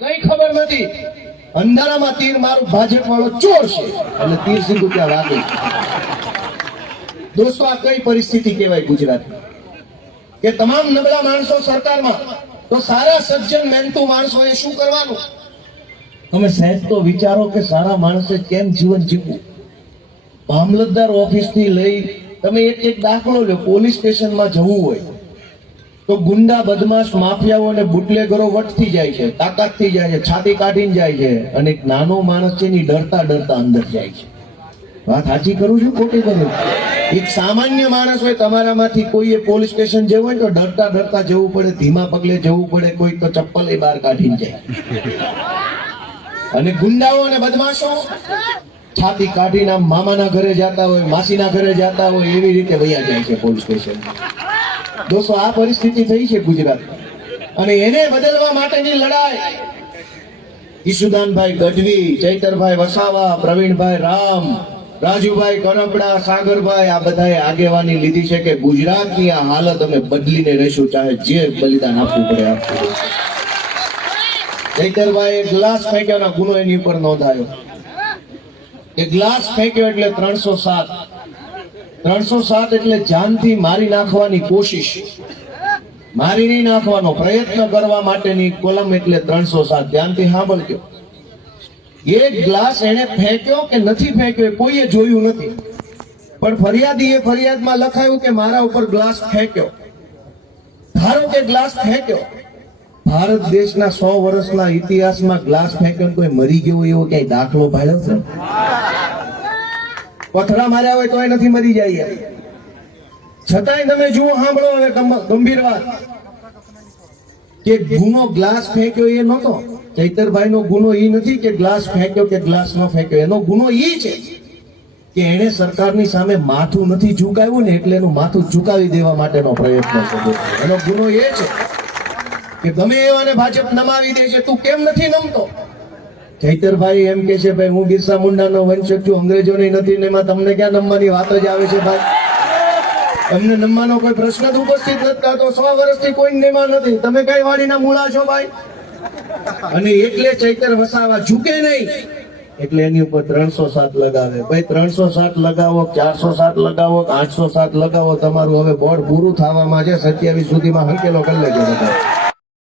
કઈ ખબર નથી, અંધારામાં તીર મારું ભાજપ વાળો ચોર છે એટલે તીર સીધું ત્યાં વાગે. દોસ્તો, આ કઈ પરિસ્થિતિ કહેવાય ગુજરાત કે તમામ નબળા માણસો સરકારમાં, તો સારા સજ્જન મહેનતુ માણસોએ શું કરવાનું? તમે સાહેબ તો વિચારો કે સારા માણસે કેમ જીવન જીવવું. મામલતદાર ઓફિસથી લઈ તમે એક દાખલો લો, પોલીસ સ્ટેશનમાં જવું હોય તો ગુંડા, બદમાશ, માફિયાઓ અને બુટલેગરો વટથી જાય છે, તાકાતથી જાય છે, છાતી કાઢીને જાય છે, અને એક નાનો માણસ છે ની ડરતા ડરતા અંદર જાય છે. વાત સાચી કરું છું, ખોટી કરું? એક સામાન્ય માણસ હોય તમારામાંથી કોઈએ પોલીસ સ્ટેશન જવું હોય તો ડરતા ડરતા જવું પડે, ધીમા પગલે જવું પડે, કોઈ તો ચપ્પલ બહાર કાઢીને જાય. અને ગુંડાઓ અને બદમાશો છાતી કાઢીને આમ મામાના ઘરે જતા હોય, માસીના ઘરે જતા હોય, એવી રીતે વયા જાય છે પોલીસ સ્ટેશન. દોસ્તો, આ પરિસ્થિતિ થઈ છે ગુજરાત, અને એને બદલવા માટેની લડાઈ ઈશુદાનભાઈ ગઢવી, ચૈતરભાઈ વસાવા, પ્રવીણભાઈ રામ, રાજુભાઈ કનપડા, સાગરભાઈ, આ બધાએ આગેવાની લીધી છે કે ગુજરાતની આ હાલત અમે બદલીને રહીશું, ચાહે જે બલિદાન આપવું પડે આપવું. ચૈતરભાઈ એક ગ્લાસ ફેંક્યોનો ગુનો એની ઉપર નોંધાયો. એક ગ્લાસ ફેંક્યો એટલે 307. 307 એટલે જાનથી મારી નાખવાની કોશિશ, મારી નહીં નાખવાનો પ્રયત્ન કરવા માટેની કોલમ એટલે 307. ધ્યાનથી સાંભળજો. એક ગ્લાસ એને ફેંક્યો કે નથી ફેંક્યો કોઈએ જોયું નથી, પણ ફરિયાદીએ ફરિયાદમાં લખાયું કે મારા ઉપર ગ્લાસ ફેંક્યો. ધારો કે ગ્લાસ ફેંક્યો. ભારત દેશના 100 વર્ષના ઇતિહાસમાં ગ્લાસ ફેંક્યો કોઈ મરી ગયો એવો ક્યાંય દાખલો ભાળ્યો છે? પથરા માર્યા હોય તોય નથી મરી જાય. છતાંય તમે જુઓ, સાંભળો હવે ગંભીર વાત, કે ગુનો ગ્લાસ ફેંક્યો એ નહોતો. ચૈતરભાઈ નો ગુનો એ નથી કે ગ્લાસ ફેંક્યો કે ગ્લાસ ન ફેંક્યો. એનો ગુનો એ છે કે એને સરકારની સામે માથું નથી ઝુકાવ્યું ને, એટલે એનું માથું ઝુકાવી દેવા માટેનો પ્રયત્ન છે. એનો ગુનો એ છે કે ગમે એવાને ભાજપ નમાવી દે છે, તું કેમ નથી નમતો? ચૈતરભાઈ એમ કે છે, ભાઈ હું બિરસા મુંડાનો વંશજ છું, અંગ્રેજોની નથી, ને એમાં તમને ક્યાં નમવાની વાત જ આવે છે? ભાઈ, તમને નમવાનો કોઈ પ્રશ્ન જ ઉપસ્થિત નથી થતો. 100 વર્ષથી કોઈ નમવા નથી, તમે કઈ વાડીના મૂળા છો ભાઈ? અને એટલે ચૈતર વસાવા ઝૂકે નહીં, એટલે એની ઉપર 307 લગાવે. ભાઈ 307 લગાવો, 407 લગાવો, 807 લગાવો, તમારું હવે બોર્ડ પૂરું થવામાં છે. 27 સુધીમાં હંકેલો કરી લેજો બધા.